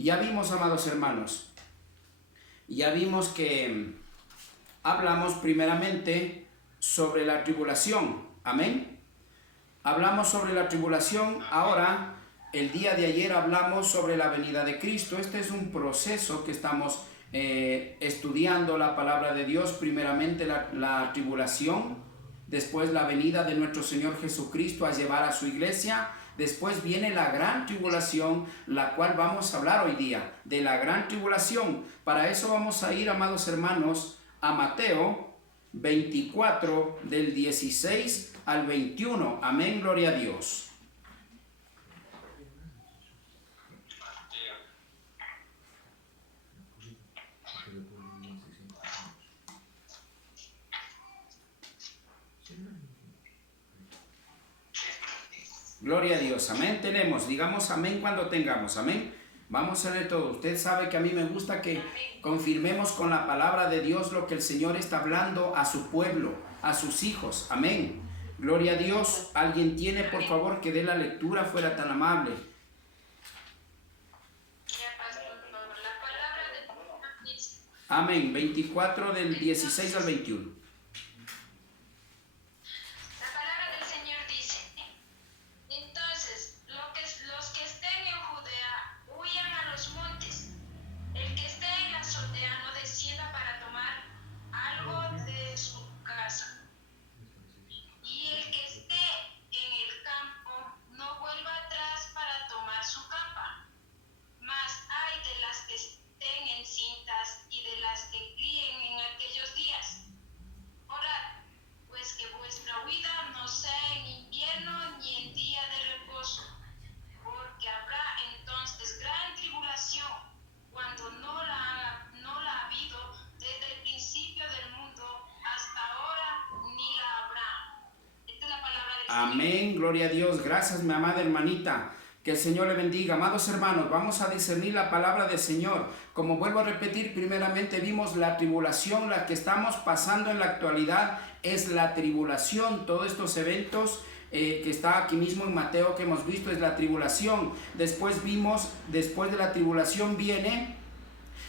Ya vimos, amados hermanos, ya vimos que hablamos primeramente sobre la tribulación. Amén. Hablamos sobre la tribulación. Ahora, el día de ayer hablamos sobre la venida de Cristo. Este es un proceso que estamos estudiando la palabra de Dios. Primeramente la tribulación, después la venida de nuestro Señor Jesucristo a llevar a su iglesia. Después viene la gran tribulación, la cual vamos a hablar hoy día, de la gran tribulación. Para eso vamos a ir, amados hermanos, a Mateo 24, del 16 al 21. Amén, gloria a Dios. Gloria a Dios, amén. Tenemos, digamos amén cuando tengamos, amén. Vamos a leer todo. Usted sabe que a mí me gusta que confirmemos con la palabra de Dios lo que el Señor está hablando a su pueblo, a sus hijos, amén. Gloria a Dios. ¿Alguien tiene, por favor, que dé la lectura, fuera tan amable? Amén. 24 del 16 al 21. Amén, gloria a Dios. Gracias, mi amada hermanita. Que el Señor le bendiga. Amados hermanos, vamos a discernir la palabra del Señor. Como vuelvo a repetir, primeramente vimos la tribulación, la que estamos pasando en la actualidad es la tribulación. Todos estos eventos que está aquí mismo en Mateo que hemos visto es la tribulación. Después vimos, después de la tribulación viene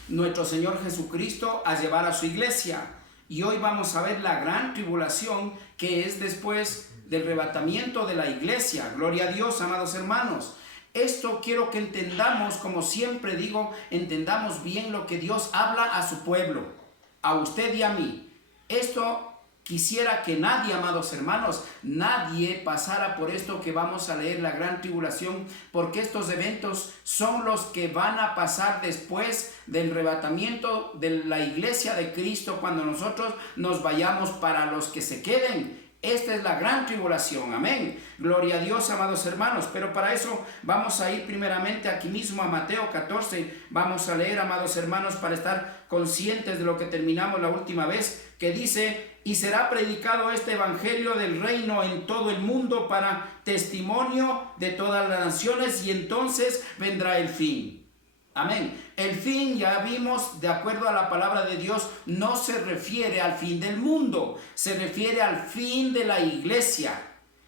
nuestro Señor Jesucristo a llevar a su iglesia. Y hoy vamos a ver la gran tribulación que es después del arrebatamiento de la iglesia. Gloria a Dios, amados hermanos. Esto quiero que entendamos, como siempre digo, entendamos bien lo que Dios habla a su pueblo, a usted y a mí. Esto quisiera que nadie, amados hermanos, nadie pasara por esto que vamos a leer, la gran tribulación, porque estos eventos son los que van a pasar después del arrebatamiento de la iglesia de Cristo, cuando nosotros nos vayamos. Para los que se queden, esta es la gran tribulación, amén. Gloria a Dios, amados hermanos. Pero para eso vamos a ir primeramente aquí mismo a Mateo 14. Vamos a leer, amados hermanos, para estar conscientes de lo que terminamos la última vez, que dice: y será predicado este evangelio del reino en todo el mundo para testimonio de todas las naciones, y entonces vendrá el fin. Amén. El fin, ya vimos, de acuerdo a la palabra de Dios, no se refiere al fin del mundo, se refiere al fin de la iglesia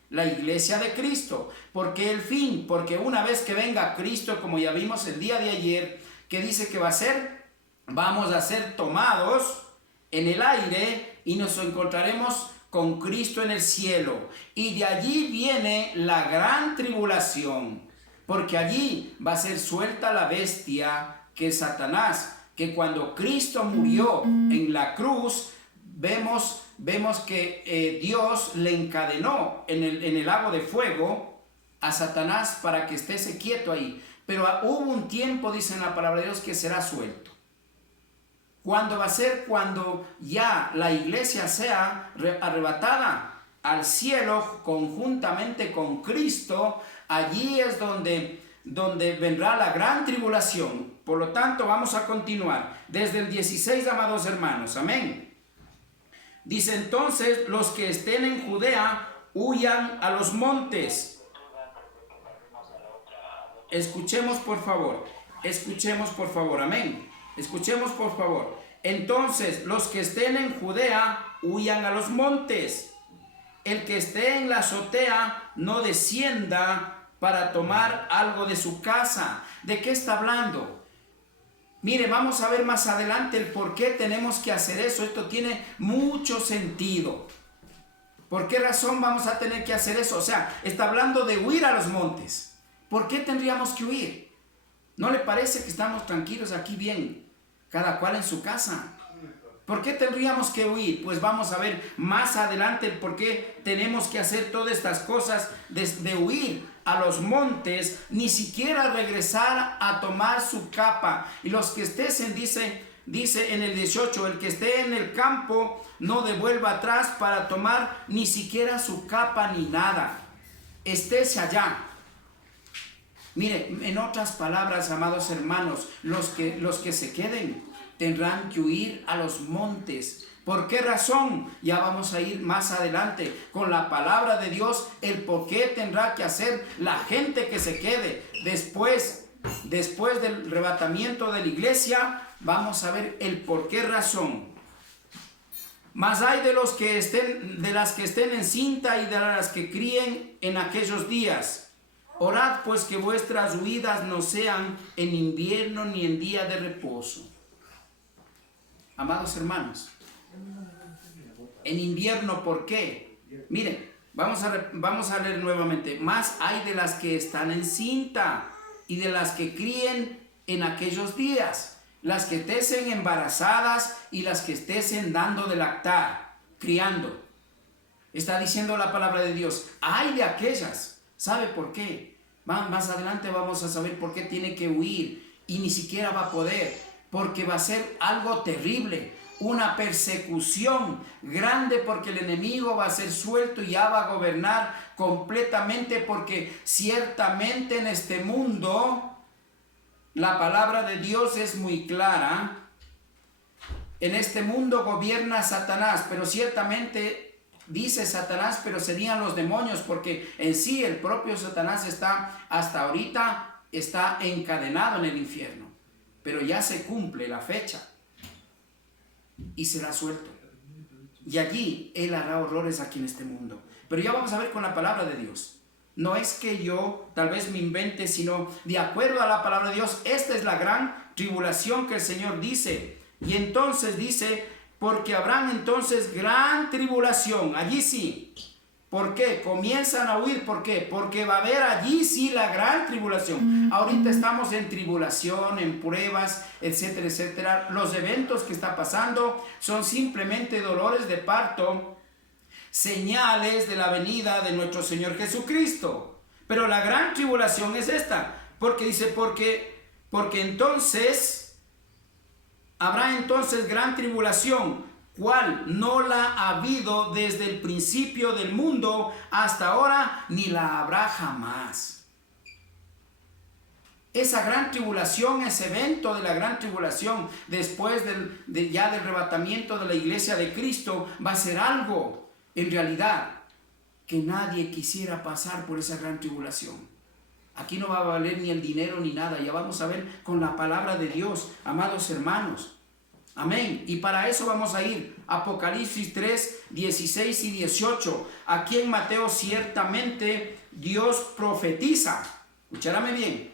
de Cristo. ¿Por qué el fin? Porque una vez que venga Cristo, como ya vimos el día de ayer, ¿qué dice que va a ser? Vamos a ser tomados en el aire y nos encontraremos con Cristo en el cielo. Y de allí viene la gran tribulación, porque allí va a ser suelta la bestia que es Satanás, que cuando Cristo murió en la cruz, vemos que Dios le encadenó en el lago de fuego a Satanás para que esté quieto ahí. Pero hubo un tiempo, dice en la palabra de Dios, que será suelto. ¿Cuándo va a ser? Cuando ya la iglesia sea arrebatada al cielo conjuntamente con Cristo. Allí es donde vendrá la gran tribulación. Por lo tanto, vamos a continuar desde el 16, amados hermanos. Amén. Dice: entonces los que estén en Judea huyan a los montes. Escuchemos por favor. Amén. Escuchemos por favor. Entonces los que estén en Judea huyan a los montes. El que esté en la azotea no descienda para tomar algo de su casa. ¿De qué está hablando? Mire, vamos a ver más adelante el por qué tenemos que hacer eso. Esto tiene mucho sentido. ¿Por qué razón vamos a tener que hacer eso? O sea, está hablando de huir a los montes. ¿Por qué tendríamos que huir? ¿No le parece que estamos tranquilos aquí bien, cada cual en su casa? ¿Por qué tendríamos que huir? Pues vamos a ver más adelante el por qué tenemos que hacer todas estas cosas de huir a los montes, ni siquiera regresar a tomar su capa. Y los que estén, dice en el 18, el que esté en el campo no devuelva atrás para tomar ni siquiera su capa ni nada. Estése allá. Mire, en otras palabras, amados hermanos, los que se queden tendrán que huir a los montes. ¿Por qué razón? Ya vamos a ir más adelante con la palabra de Dios, el por qué tendrá que hacer la gente que se quede. Después del arrebatamiento de la iglesia, vamos a ver el por qué razón. Mas hay de las que estén en cinta y de las que críen en aquellos días. Orad pues que vuestras huidas no sean en invierno ni en día de reposo. Amados hermanos, en invierno, ¿por qué? Miren, vamos a leer nuevamente. Más hay de las que están en cinta y de las que críen en aquellos días, las que estén embarazadas y las que estén dando de lactar, criando. Está diciendo la palabra de Dios, hay de aquellas. ¿Sabe por qué? Más adelante vamos a saber por qué tiene que huir y ni siquiera va a poder, porque va a ser algo terrible, una persecución grande, porque el enemigo va a ser suelto y ya va a gobernar completamente, porque ciertamente en este mundo la palabra de Dios es muy clara. En este mundo gobierna Satanás, pero ciertamente dice Satanás, pero serían los demonios, porque en sí el propio Satanás hasta ahorita está encadenado en el infierno, pero ya se cumple la fecha y será suelto. Y allí él hará horrores aquí en este mundo. Pero ya vamos a ver con la palabra de Dios. No es que yo tal vez me invente, sino de acuerdo a la palabra de Dios. Esta es la gran tribulación que el Señor dice. Y entonces dice, porque habrán entonces gran tribulación. Allí sí. ¿Por qué? Comienzan a huir. ¿Por qué? Porque va a haber allí sí la gran tribulación. Ahorita estamos en tribulación, en pruebas, etcétera, etcétera. Los eventos que está pasando son simplemente dolores de parto, señales de la venida de nuestro Señor Jesucristo. Pero la gran tribulación es esta, porque dice, porque entonces habrá entonces gran tribulación, cual no la ha habido desde el principio del mundo hasta ahora, ni la habrá jamás. Esa gran tribulación, ese evento de la gran tribulación, después del arrebatamiento de la iglesia de Cristo, va a ser algo, en realidad, que nadie quisiera pasar por esa gran tribulación. Aquí no va a valer ni el dinero ni nada. Ya vamos a ver con la palabra de Dios, amados hermanos. Amén. Y para eso vamos a ir Apocalipsis 3, 16 y 18. Aquí en Mateo ciertamente Dios profetiza. Escúchame bien.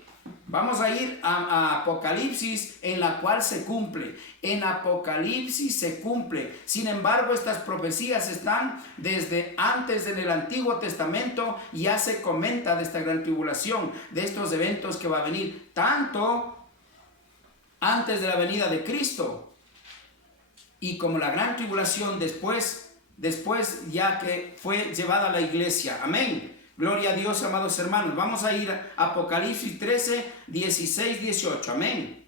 Vamos a ir a Apocalipsis, en la cual se cumple. En Apocalipsis se cumple. Sin embargo, estas profecías están desde antes en el Antiguo Testamento. Ya se comenta de esta gran tribulación, de estos eventos que va a venir, tanto antes de la venida de Cristo y como la gran tribulación después ya que fue llevada a la iglesia. Amén. Gloria a Dios, amados hermanos. Vamos a ir a Apocalipsis 13, 16, 18. Amén.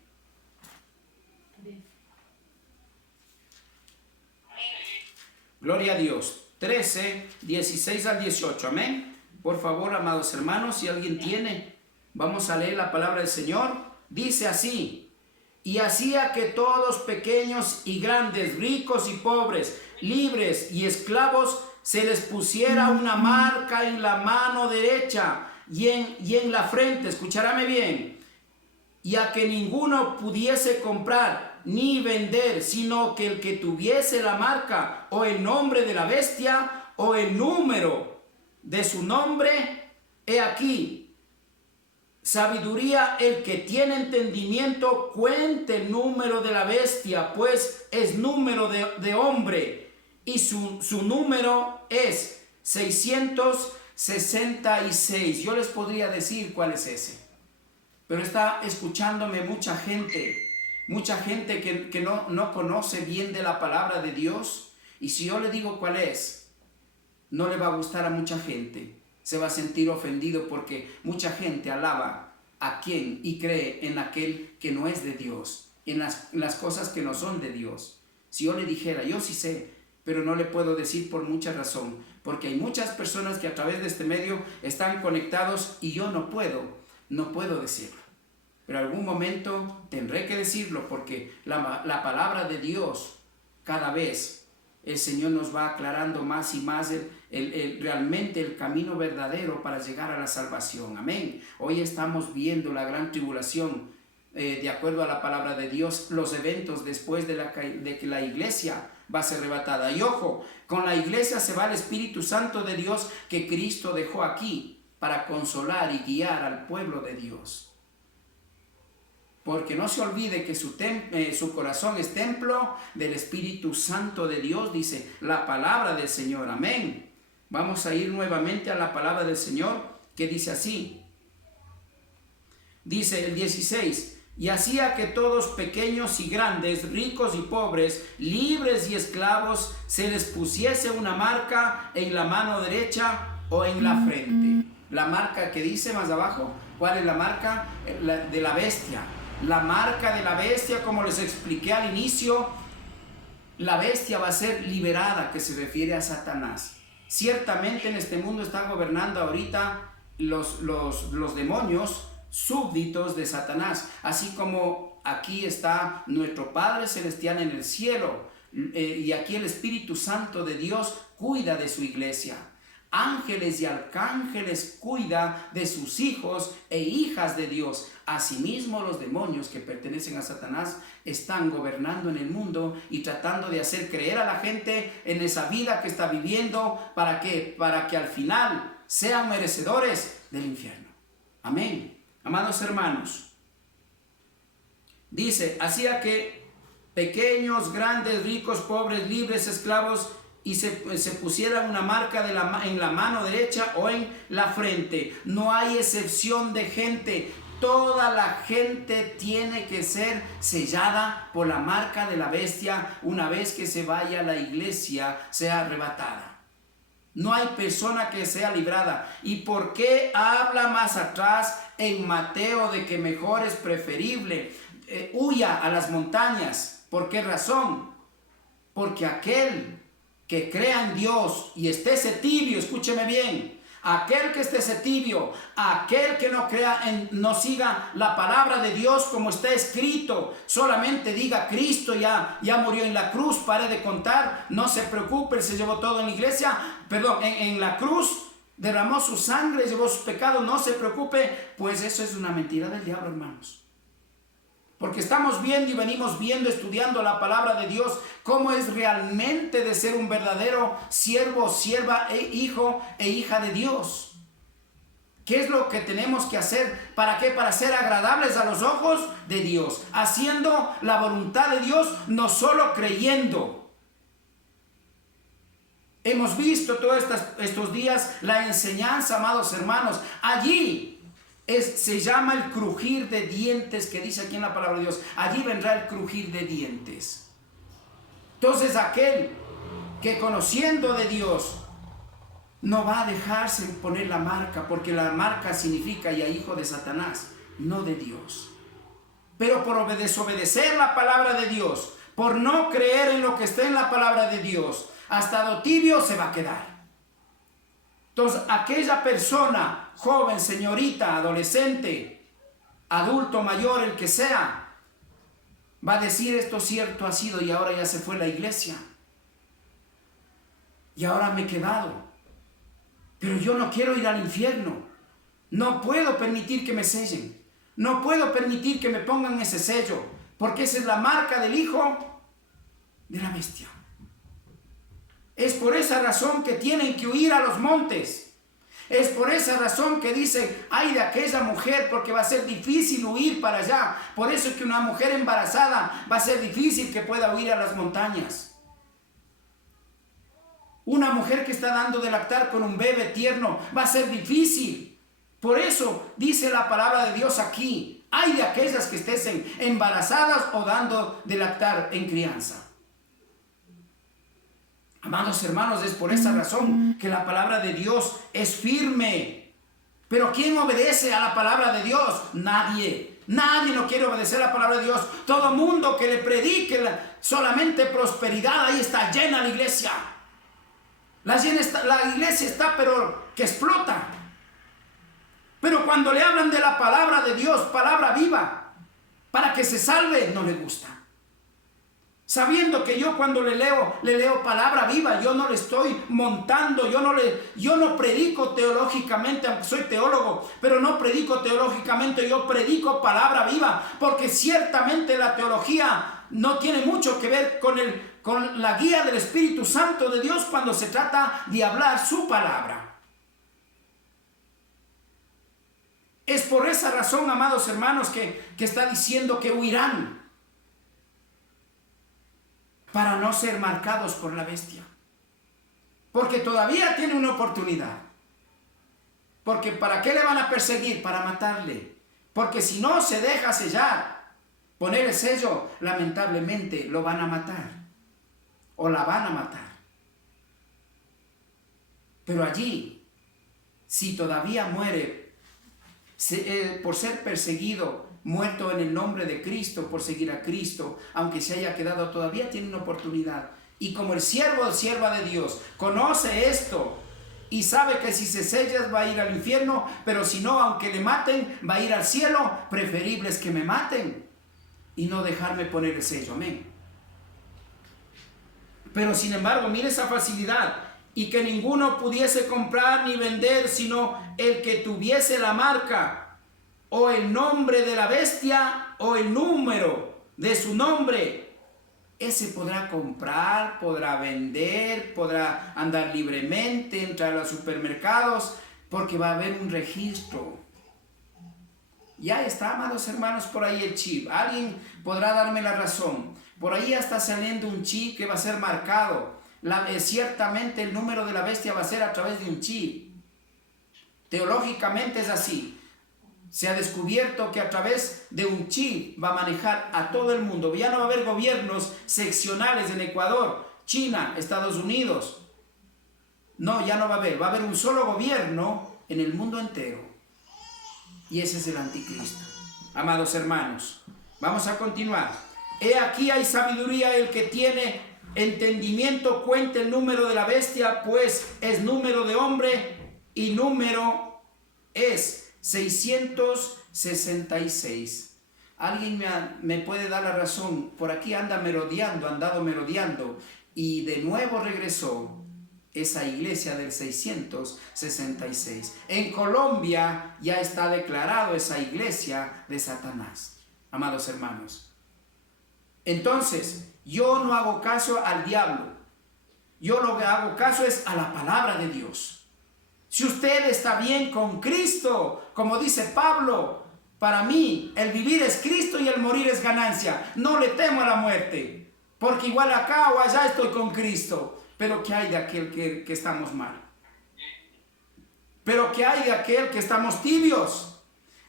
Gloria a Dios. 13, 16 al 18. Amén. Por favor, amados hermanos, si alguien tiene, vamos a leer la palabra del Señor. Dice así: y hacía que todos, pequeños y grandes, ricos y pobres, libres y esclavos, se les pusiera una marca en la mano derecha y en la frente. Escucharáme bien. Y a que ninguno pudiese comprar ni vender, sino que el que tuviese la marca o el nombre de la bestia o el número de su nombre, he aquí, sabiduría el que tiene entendimiento, cuente el número de la bestia, pues es número de hombre, y su número es 666. Yo les podría decir cuál es ese, pero está escuchándome mucha gente que no conoce bien de la palabra de Dios, y si yo le digo cuál es, no le va a gustar a mucha gente. Se va a sentir ofendido porque mucha gente alaba a quien y cree en aquel que no es de Dios, en las cosas que no son de Dios. Si yo le dijera, yo sí sé, pero no le puedo decir por mucha razón, porque hay muchas personas que a través de este medio están conectados y yo no puedo decirlo. Pero en algún momento tendré que decirlo, porque la palabra de Dios, cada vez el Señor nos va aclarando más y más realmente el camino verdadero para llegar a la salvación. Amén. Hoy estamos viendo la gran tribulación, de acuerdo a la palabra de Dios, los eventos después de que la iglesia va a ser arrebatada. Y ojo, con la iglesia se va el Espíritu Santo de Dios que Cristo dejó aquí para consolar y guiar al pueblo de Dios. Porque no se olvide que su corazón es templo del Espíritu Santo de Dios, dice la palabra del Señor. Amén. Vamos a ir nuevamente a la palabra del Señor, que dice así. Dice el 16. Y hacía que todos, pequeños y grandes, ricos y pobres, libres y esclavos, se les pusiese una marca en la mano derecha o en la frente. La marca que dice más abajo, ¿cuál es la marca? De la bestia. La marca de la bestia, como les expliqué al inicio, la bestia va a ser liberada, que se refiere a Satanás. Ciertamente en este mundo están gobernando ahorita los demonios súbditos de Satanás, así como aquí está nuestro Padre Celestial en el cielo, y aquí el Espíritu Santo de Dios cuida de su iglesia. Ángeles y arcángeles cuida de sus hijos e hijas de Dios. Asimismo, los demonios que pertenecen a Satanás están gobernando en el mundo y tratando de hacer creer a la gente en esa vida que está viviendo. ¿Para qué? Para que al final sean merecedores del infierno. Amén. Amados hermanos, dice, hacía que pequeños, grandes, ricos, pobres, libres, esclavos, y se pusiera una marca en la mano derecha o en la frente. No hay excepción de gente. Toda la gente tiene que ser sellada por la marca de la bestia una vez que se vaya a la iglesia, sea arrebatada. No hay persona que sea librada. ¿Y por qué habla más atrás en Mateo de que mejor es preferible huya a las montañas? ¿Por qué razón? Porque aquel que crea en Dios y estése tibio, escúcheme bien, aquel que estése tibio, aquel que no crea no siga la palabra de Dios como está escrito, solamente diga Cristo ya murió en la cruz, pare de contar, no se preocupe, Él se llevó todo en la iglesia, en la cruz, derramó su sangre, llevó sus pecados, no se preocupe, pues eso es una mentira del diablo, hermanos. Porque estamos viendo y venimos viendo, estudiando la palabra de Dios, cómo es realmente de ser un verdadero siervo, sierva, hijo e hija de Dios. ¿Qué es lo que tenemos que hacer? ¿Para qué? Para ser agradables a los ojos de Dios, haciendo la voluntad de Dios, no solo creyendo. Hemos visto todos estos días la enseñanza, amados hermanos. Allí se llama el crujir de dientes, que dice aquí en la palabra de Dios. Allí vendrá el crujir de dientes. Entonces aquel que conociendo de Dios no va a dejarse poner la marca, porque la marca significa ya hijo de Satanás, no de Dios. Pero por desobedecer la palabra de Dios, por no creer en lo que está en la palabra de Dios, hasta tibio se va a quedar. Entonces, aquella persona, joven, señorita, adolescente, adulto, mayor, el que sea, va a decir esto cierto ha sido y ahora ya se fue la iglesia. Y ahora me he quedado. Pero yo no quiero ir al infierno. No puedo permitir que me sellen. No puedo permitir que me pongan ese sello, porque esa es la marca del hijo de la bestia. Es por esa razón que tienen que huir a los montes. Es por esa razón que dice, ay de aquella mujer, porque va a ser difícil huir para allá. Por eso es que una mujer embarazada va a ser difícil que pueda huir a las montañas. Una mujer que está dando de lactar con un bebé tierno va a ser difícil. Por eso dice la palabra de Dios aquí, ay de aquellas que estén embarazadas o dando de lactar en crianza. Amados hermanos, es por esa razón que la palabra de Dios es firme. Pero ¿quién obedece a la palabra de Dios? Nadie. Nadie no quiere obedecer a la palabra de Dios. Todo mundo que le predique solamente prosperidad, ahí está llena la iglesia. La iglesia está pero que explota. Pero cuando le hablan de la palabra de Dios, palabra viva, para que se salve, no le gusta. Sabiendo que yo cuando le leo palabra viva, yo no le estoy montando, yo no predico teológicamente, aunque soy teólogo, pero no predico teológicamente, yo predico palabra viva, porque ciertamente la teología no tiene mucho que ver con la guía del Espíritu Santo de Dios cuando se trata de hablar su palabra. Es por esa razón, amados hermanos, que está diciendo que huirán para no ser marcados por la bestia. Porque todavía tiene una oportunidad. Porque ¿para qué le van a perseguir? Para matarle. Porque si no se deja sellar, poner el sello, lamentablemente lo van a matar. O la van a matar. Pero allí, si todavía muere por ser perseguido, muerto en el nombre de Cristo, por seguir a Cristo, aunque se haya quedado, todavía tiene una oportunidad. Y como el siervo o sierva de Dios conoce esto y sabe que si se sella va a ir al infierno, pero si no, aunque le maten, va a ir al cielo, preferible es que me maten y no dejarme poner el sello. Amén. Pero sin embargo, mire esa facilidad. Y que ninguno pudiese comprar ni vender, sino el que tuviese la marca o el nombre de la bestia o el número de su nombre, ese podrá comprar, podrá vender, podrá andar libremente, entrar a los supermercados, porque va a haber un registro. Ya está, amados hermanos, por ahí el chip. Alguien podrá darme la razón. Por ahí ya está saliendo un chip que va a ser marcado. Ciertamente el número de la bestia va a ser a través de un chip. Teológicamente es así. Se ha descubierto que a través de un chip va a manejar a todo el mundo. Ya no va a haber gobiernos seccionales en Ecuador, China, Estados Unidos. No, ya no va a haber. Va a haber un solo gobierno en el mundo entero. Y ese es el anticristo. Amados hermanos, vamos a continuar. He aquí hay sabiduría el que tiene entendimiento, cuente el número de la bestia, pues es número de hombre y número es 666. ¿Alguien me puede dar la razón? Por aquí andado merodeando y de nuevo regresó esa iglesia del 666. En Colombia ya está declarado esa iglesia de Satanás, amados hermanos. Entonces, yo no hago caso al diablo. Yo lo que hago caso es a la palabra de Dios. Si usted está bien con Cristo, como dice Pablo, para mí el vivir es Cristo y el morir es ganancia. No le temo a la muerte, porque igual acá o allá estoy con Cristo. Pero ¿qué hay de aquel que estamos mal? Pero ¿qué hay de aquel que estamos tibios?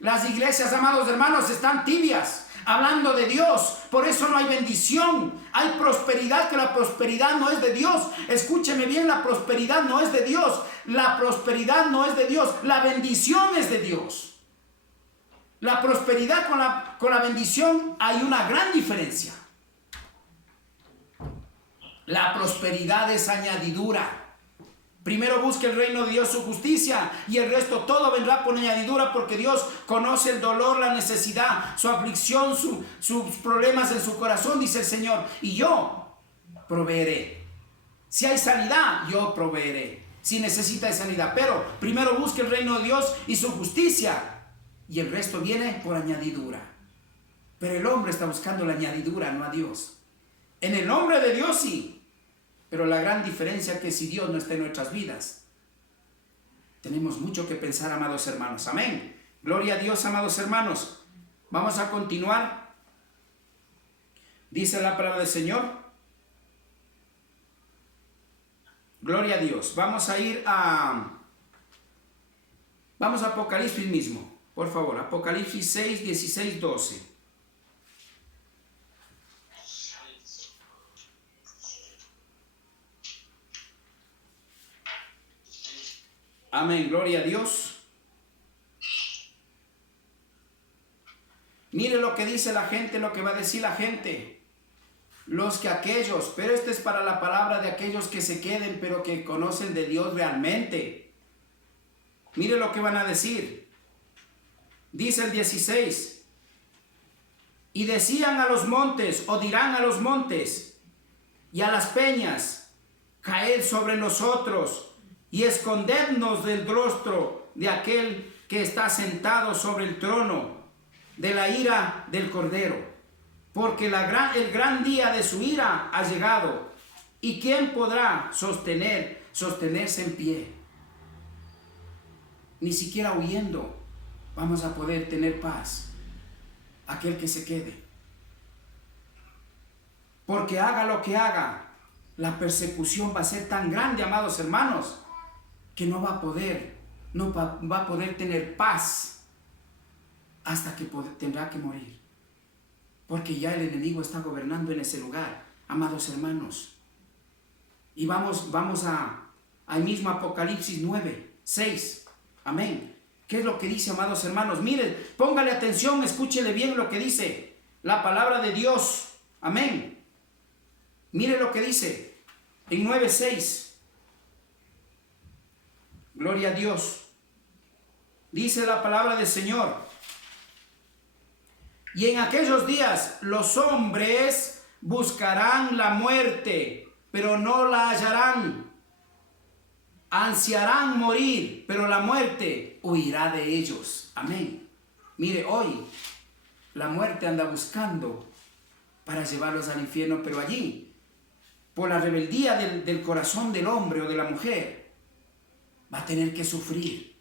Las iglesias, amados hermanos, están tibias, hablando de Dios. Por eso no hay bendición. Hay prosperidad, que la prosperidad no es de Dios. Escúcheme bien, la prosperidad no es de Dios. La prosperidad no es de Dios. La bendición es de Dios. La prosperidad con la bendición hay una gran diferencia. La prosperidad es añadidura. Primero busque el reino de Dios, su justicia, y el resto todo vendrá por añadidura, porque Dios conoce el dolor, la necesidad, su aflicción, sus problemas en su corazón, dice el Señor. Y yo proveeré. Si hay sanidad, yo proveeré. Si necesita de sanidad. Pero primero busque el reino de Dios y su justicia, y el resto viene por añadidura. Pero el hombre está buscando la añadidura, no a Dios. En el nombre de Dios sí. Pero la gran diferencia es que si Dios no está en nuestras vidas, Tenemos mucho que pensar, amados hermanos. Amén. Gloria a Dios, amados hermanos. Vamos a continuar. Dice la palabra del Señor. Gloria a Dios. Vamos a Apocalipsis mismo. Por favor, Apocalipsis 6, 16, 12. Amén, gloria a Dios. Mire lo que dice la gente, lo que va a decir la gente. Pero esto es para la palabra de aquellos que se queden, pero que conocen de Dios realmente. Mire lo que van a decir. Dice el 16. Y decían a los montes, o dirán a los montes, y a las peñas, caed sobre nosotros, y escondednos del rostro de aquel que está sentado sobre el trono, de la ira del Cordero, porque el gran día de su ira ha llegado, y ¿quién podrá sostenerse en pie? Ni siquiera huyendo vamos a poder tener paz, aquel que se quede. Porque haga lo que haga, la persecución va a ser tan grande, amados hermanos, que no va a poder tener paz hasta que tendrá que morir. Porque ya el enemigo está gobernando en ese lugar, amados hermanos. Y vamos al mismo Apocalipsis 9, 6. Amén. ¿Qué es lo que dice, amados hermanos? Miren, póngale atención, escúchele bien lo que dice la palabra de Dios. Amén. Mire lo que dice en 9, 6. Gloria a Dios. Dice la palabra del Señor. Y en aquellos días los hombres buscarán la muerte, pero no la hallarán. Ansiarán morir, pero la muerte huirá de ellos. Amén. Mire, hoy la muerte anda buscando para llevarlos al infierno, pero allí, por la rebeldía del corazón del hombre o de la mujer, va a tener que sufrir.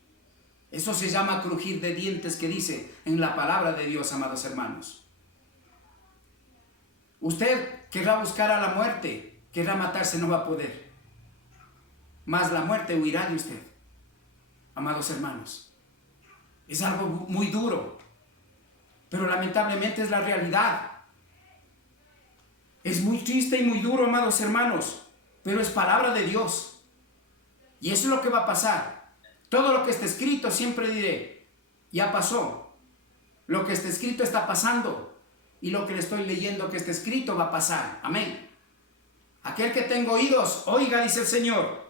Eso se llama crujir de dientes, que dice en la palabra de Dios, amados hermanos. Usted querrá buscar a la muerte, querrá matarse, no va a poder. Mas la muerte huirá de usted, amados hermanos. Es algo muy duro, pero lamentablemente es la realidad. Es muy triste y muy duro, amados hermanos, pero es palabra de Dios. Y eso es lo que va a pasar. Todo lo que está escrito, siempre diré, ya pasó. Lo que está escrito está pasando. Y lo que le estoy leyendo que está escrito va a pasar. Amén. Aquel que tenga oídos, oiga, dice el Señor.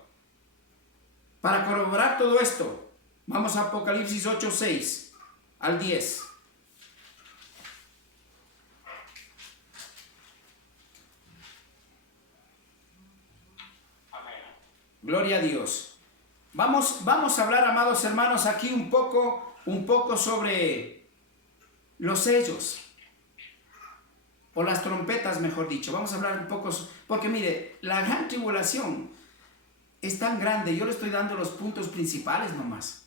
Para corroborar todo esto, vamos a Apocalipsis 8, 6 al 10. Gloria a Dios. Vamos a hablar, amados hermanos, aquí un poco sobre los sellos, o las trompetas, mejor dicho. Vamos a hablar un poco, porque mire, la gran tribulación es tan grande. Yo le estoy dando los puntos principales nomás.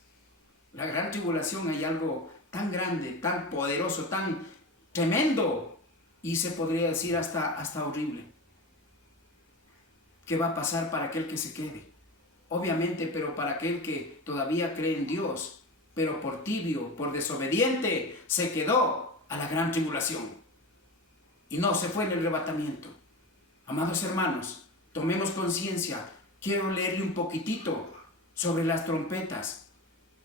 La gran tribulación, hay algo tan grande, tan poderoso, tan tremendo, y se podría decir hasta horrible, que va a pasar para aquel que se quede. Obviamente, pero para aquel que todavía cree en Dios, pero por tibio, por desobediente, se quedó a la gran tribulación y no se fue en el arrebatamiento. Amados hermanos, tomemos conciencia. Quiero leerle un poquitito sobre las trompetas.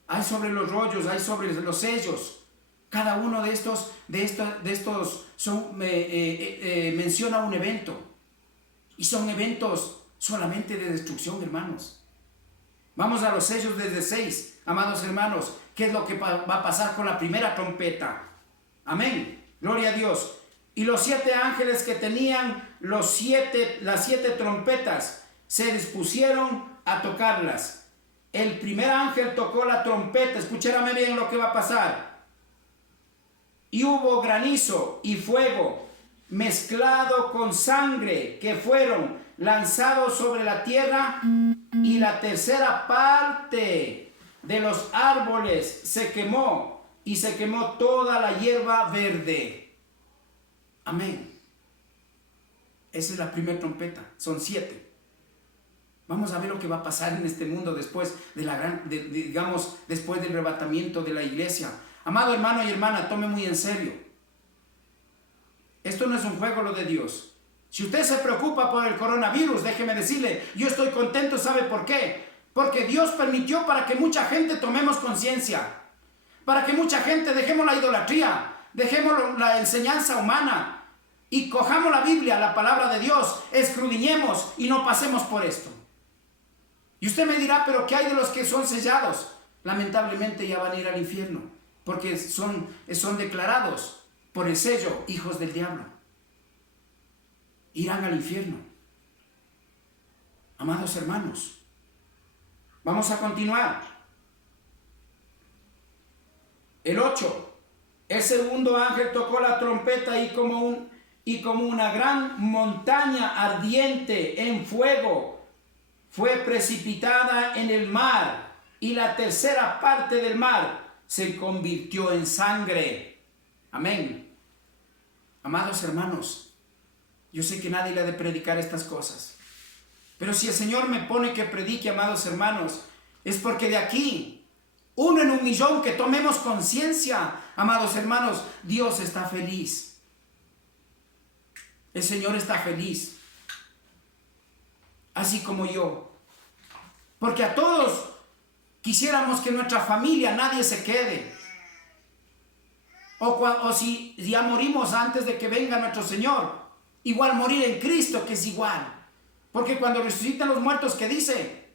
Hay sobre los rollos, hay sobre los sellos. Cada uno de estos menciona un evento, y son eventos solamente de destrucción, hermanos. Vamos a los sellos desde 6, amados hermanos. ¿Qué es lo que va a pasar con la primera trompeta? Amén. Gloria a Dios. Y los 7 ángeles que tenían las 7 trompetas se dispusieron a tocarlas. El primer ángel tocó la trompeta. Escúchame bien lo que va a pasar. Y hubo granizo y fuego mezclado con sangre, que fueron lanzados sobre la tierra, y la tercera parte de los árboles se quemó y se quemó toda la hierba verde. Amén. Esa es la primera trompeta. Son 7. Vamos a ver lo que va a pasar en este mundo después de después del arrebatamiento de la iglesia. Amado hermano y hermana, tome muy en serio. Esto no es un juego lo de Dios. Si usted se preocupa por el coronavirus, déjeme decirle, yo estoy contento, ¿sabe por qué? Porque Dios permitió para que mucha gente tomemos conciencia. Para que mucha gente dejemos la idolatría, dejemos la enseñanza humana y cojamos la Biblia, la palabra de Dios, escudriñemos y no pasemos por esto. Y usted me dirá, pero ¿qué hay de los que son sellados? Lamentablemente ya van a ir al infierno, porque son declarados por el sello hijos del diablo. Irán al infierno. Amados hermanos, vamos a continuar. El 8. El segundo ángel tocó la trompeta y como una gran montaña ardiente en fuego fue precipitada en el mar, y la tercera parte del mar se convirtió en sangre. Amén. Amados hermanos, yo sé que nadie le ha de predicar estas cosas, pero si el Señor me pone que predique, amados hermanos, es porque de aquí, 1 en 1.000.000 que tomemos conciencia, amados hermanos, Dios está feliz. El Señor está feliz, así como yo. Porque a todos quisiéramos que en nuestra familia nadie se quede. O si ya morimos antes de que venga nuestro Señor, igual morir en Cristo, que es igual. Porque cuando resucitan los muertos, ¿qué dice?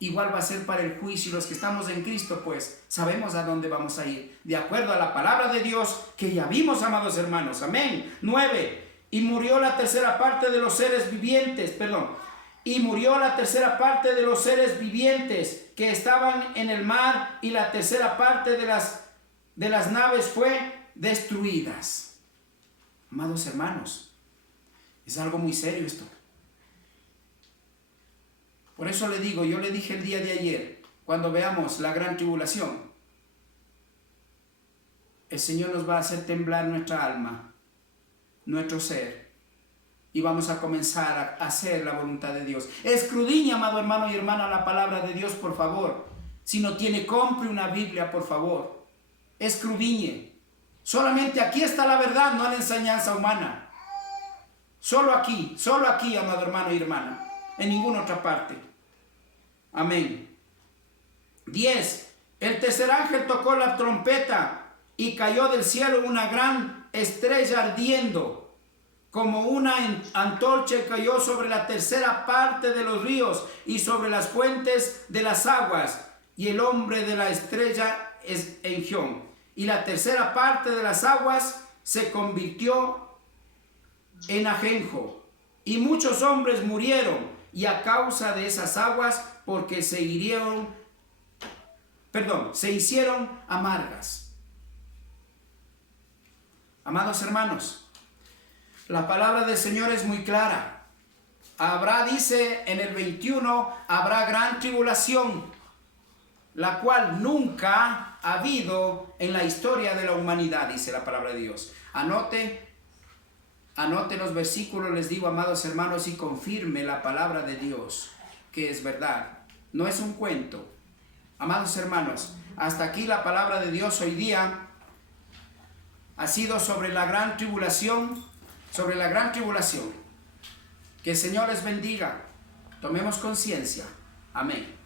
Igual va a ser para el juicio. Los que estamos en Cristo, pues, sabemos a dónde vamos a ir, de acuerdo a la palabra de Dios que ya vimos, amados hermanos. Amén. 9. Y murió la tercera parte de los seres vivientes, y murió la tercera parte de los seres vivientes que estaban en el mar, y la tercera parte de las naves fue destruidas. Amados hermanos, es algo muy serio esto. Por eso le digo, yo le dije el día de ayer, cuando veamos la gran tribulación, el Señor nos va a hacer temblar nuestra alma, nuestro ser, y vamos a comenzar a hacer la voluntad de Dios. Escudriñe, amado hermano y hermana, la palabra de Dios, por favor. Si no tiene, compre una Biblia, por favor. Escudriñe. Solamente aquí está la verdad, no la enseñanza humana. Solo aquí, amado hermano y hermana. En ninguna otra parte. Amén. 10. El tercer ángel tocó la trompeta y cayó del cielo una gran estrella ardiendo, como una antorcha, cayó sobre la tercera parte de los ríos y sobre las fuentes de las aguas, y el hombre de la estrella es Engión. Y la tercera parte de las aguas se convirtió en ajenjo, y muchos hombres murieron, y a causa de esas aguas, porque se hicieron amargas. Amados hermanos, la palabra del Señor es muy clara. Dice en el 21, habrá gran tribulación, la cual nunca ha habido en la historia de la humanidad, dice la palabra de Dios. Anote los versículos, les digo, amados hermanos, y confirme la palabra de Dios, que es verdad. No es un cuento. Amados hermanos, hasta aquí la palabra de Dios hoy día ha sido sobre la gran tribulación. Que el Señor les bendiga. Tomemos conciencia. Amén.